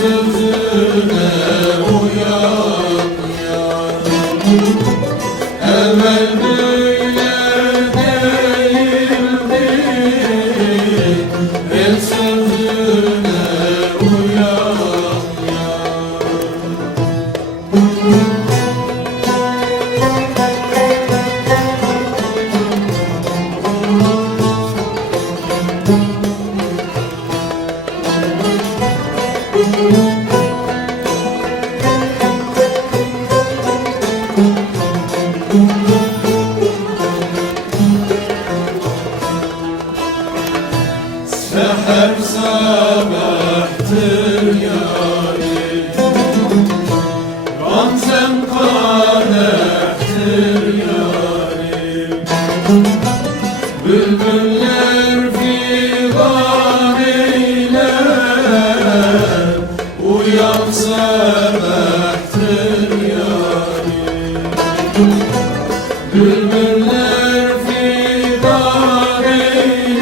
Sözüne uyan ya Evvel Seher sabahtır yarim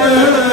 Yeah.